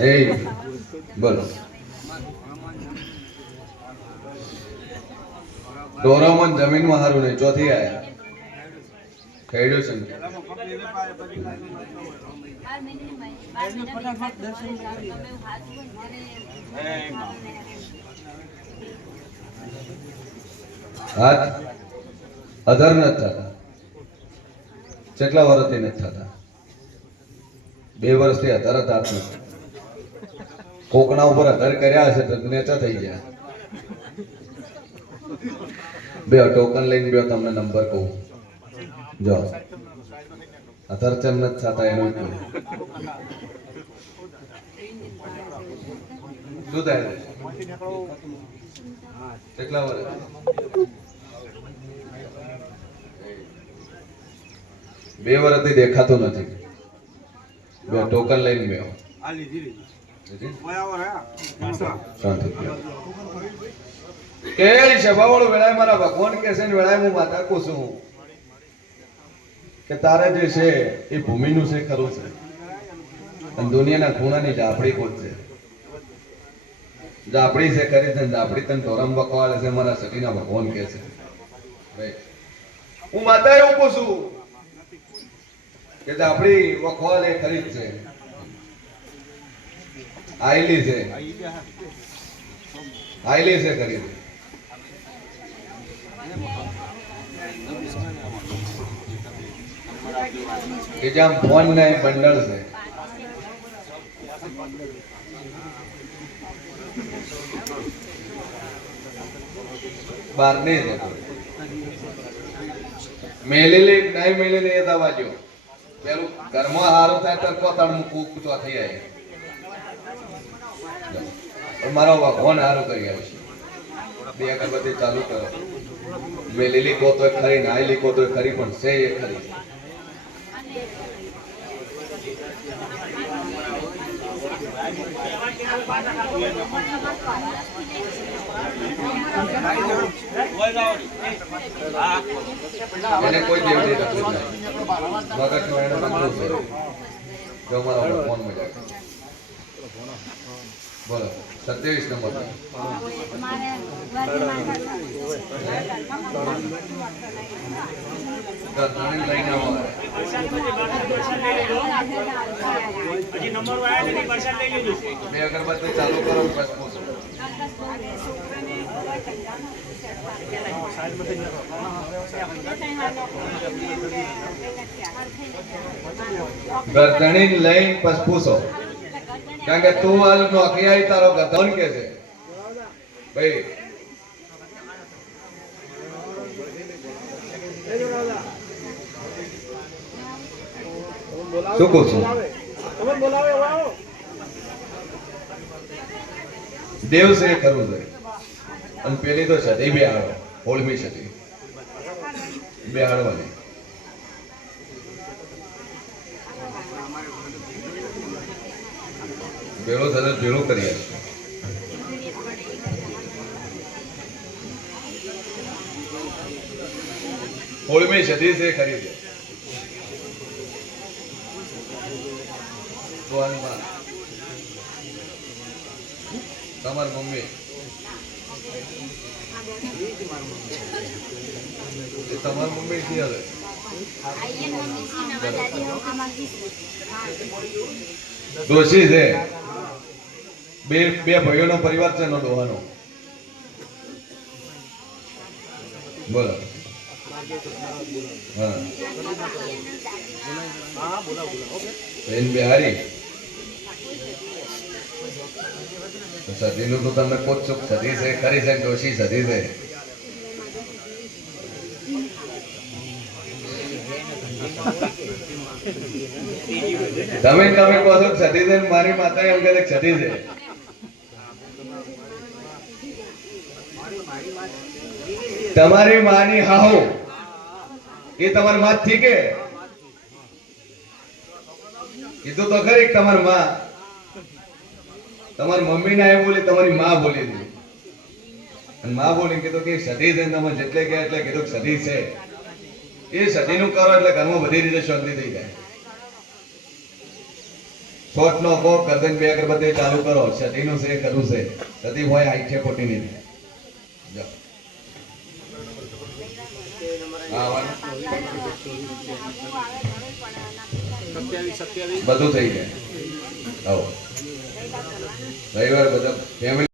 એ બોલો ડોરામન જમીનમાં હારું નહીં ચોથી આયા ખેડ્યો છે ને હાથ અધર નથી થતા કેટલા વર્ષથી નથી થતા 2 વર્ષથી અધર જ હાથ નથી કોકના ઉપર અધર કર્યા હશે તો નેચા થઈ ગયા બે ટોકન લઈને બે તમને નંબર કહું જો અધર ચમ નથી થતા એનું જ શું થાય કેટલા વર્ષ 2 વર્ષથી દેખાતું નથી બે ટોકન લઈને બે કે સભાવાળો વેળાય મારા ભગવાન કે છે ને વેળાય હું માતા કહું છું કે તારે જે છે એ ભૂમિનું છે ખરું છે અને દુનિયાના ખૂણાની ઝાપડી કોણ છે ઝાપડી છે ખરી છે ઝાપડી તને ધોરમ બકવાડે છે મારા સતીના ભગવાન કે છે હું માતા એવું કહું છું કે ઝાપડી વખવાલે ખરી જ છે આયલી છે આયલી છે ખરી કે જેમ ફોન ને બંડલ છે બાર નહીં જતો મેલેલી નહીં મેલેલી એ દવા જો પેલું ઘરમાં હારું થાય તો કોતણ કૂક તો થઈ જાય મારો ભગવાન હારું કરી આવે છે 2 અગરબત્તી ચાલુ કરો મેલેલી કો તો ખરી નાયલી કો તો ખરી પણ છે એ ખરી એને કોઈ દેવડી નથી મગજનો એનો નંબર છે જો મારો ફોન મજા બોલો 27 નંબર લઈને આવો હજી નંબર વાયા નથી પરસાદ લઈ લીધું 2 અગરબત્તી ચાલુ કરો બસ પૂછો ગરદણી લઈને બસ પૂછો કારણ કે તું હાલ નોકરી આવી તારો ગધોન કે છે ભાઈ શું કહું છું દેવ છે કરવું જોઈએ અને પેલી તો સતી બે હાડો હોળમી સતી બે હાડવાની ભેળો થતો ભેળો કરી આપશે હોળમી સતી છે ખરી છે તમાર મમ્મી તમાર મમ્મી થી હવે ડોશી છે બે ભાઈઓનો પરિવાર છે એનો ડોહાનો બોલો હા બેન બિહારી સદીનું તો તમે કહો છો સદી છે ખરી છે ડોશી સદી છે તમે કહો છો સદી છે મારી માતા એમ કહે સદી છે તમારી માની હાહુ એ તમારી માં ઠીક હે કીધું તો ખરી તમારી માં તમારી મમ્મી ના એમ બોલી તમારી માં બોલી હતી અને માં બોલી કીધું કે સદી છે તમે જેટલે ગયા એટલે કીધું સદી છે એ સદી નું કરો એટલે ઘરમાં બધી રીતે શાંતિ થઈ જાય શોર્ટ નો કો ગરદન બે અગરબત્તી ચાલુ કરો સતીનું છે કરું છે સતી હોય આઈ છે ખોટી નહીં જાઓ. હા વાત. બધું થઈ જાય. આવો રવિવાર બધા ફેમિલી